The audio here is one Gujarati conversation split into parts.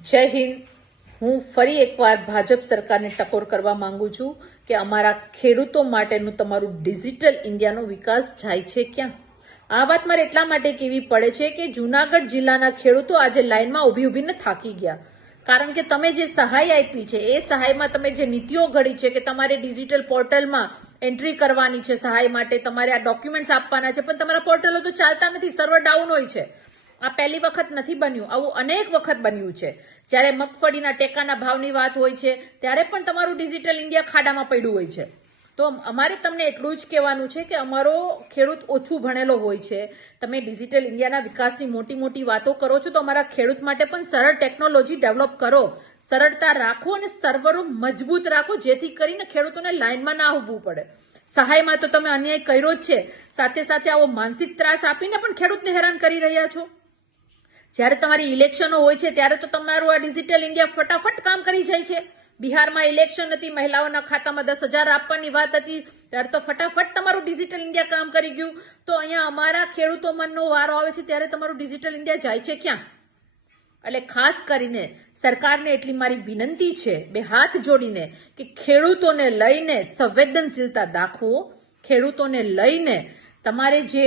જય હિન્દ। હું ફરી એકવાર ભાજપ સરકારને ટકોર કરવા માંગુ છું કે અમારા ખેડૂતો માટેનું તમારું ડિજિટલ ઇન્ડિયાનો વિકાસ જાય છે ક્યાં। આ વાત મારે એટલા માટે કહેવી પડે છે કે જૂનાગઢ જિલ્લાના ખેડૂતો આજે લાઈનમાં ઊભીને થાકી ગયા, કારણ કે તમે જે સહાય આપી છે એ સહાયમાં તમે જે નીતિઓ ઘડી છે કે તમારે ડિજિટલ પોર્ટલમાં એન્ટ્રી કરવાની છે સહાય માટે, તમારે આ ડોક્યુમેન્ટ્સ આપવાના છે, પણ તમારા પોર્ટલો તો ચાલતા નથી, સર્વર ડાઉન હોય છે। આ પહેલી વખત નથી બન્યું, આવું અનેક વખત બન્યું છે। જ્યારે મગફળીના ટેકાના ભાવની વાત હોય છે ત્યારે પણ તમારું ડિજિટલ ઇન્ડિયા ખાડામાં પડ્યું હોય છે। તો અમારે તમને એટલું જ કહેવાનું છે કે અમારો ખેડૂત ઓછું ભણેલો હોય છે, તમે ડિજિટલ ઇન્ડિયાના વિકાસની મોટી મોટી વાતો કરો છો તો અમારા ખેડૂત માટે પણ સરળ ટેકનોલોજી ડેવલપ કરો, સરળતા રાખો અને સર્વરો મજબૂત રાખો, જેથી કરીને ખેડૂતોને લાઈનમાં ના ઊભવું પડે। સહાયમાં તો તમે અન્યાય કર્યો જ છે, સાથે સાથે આવો માનસિક ત્રાસ આપીને પણ ખેડૂતને હેરાન કરી રહ્યા છો। જ્યારે તમારી ઇલેક્શનો હોય છે ત્યારે તો તમારું આ ડિજિટલ ઇન્ડિયા ફટાફટ કામ કરી જાય છે। બિહારમાં ઇલેક્શન હતી, મહિલાઓના ખાતામાં 10,000 આપવાની વાત હતી, ત્યારે તો ફટાફટ તમારું ડિજિટલ ઇન્ડિયા કામ કરી ગયું। તો અહીંયા અમારા ખેડૂતો મનનો વારો આવે છે ત્યારે તમારું ડિજિટલ ઇન્ડિયા જાય છે ક્યાં? એટલે ખાસ કરીને સરકારને એટલી મારી વિનંતી છે, બે હાથ જોડીને, કે ખેડૂતોને લઈને સંવેદનશીલતા દાખવો, ખેડૂતોને લઈને તમારે જે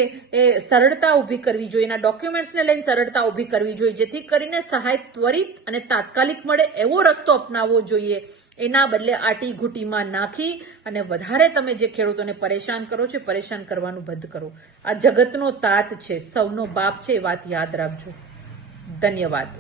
સરળતા ઊભી કરવી જોઈએ, એના ડોક્યુમેન્ટ્સને લઈને સરળતા ઊભી કરવી જોઈએ, જેથી કરીને સહાય ત્વરિત અને તાત્કાલિક મળે એવો રસ્તો અપનાવવો જોઈએ। એના બદલે આટી ઘૂંટીમાં નાખી અને વધારે તમે જે ખેડૂતોને પરેશાન કરો છો, પરેશાન કરવાનું બંધ કરો। આ જગતનો તાત છે, સૌનો બાપ છે, એ વાત યાદ રાખજો। ધન્યવાદ।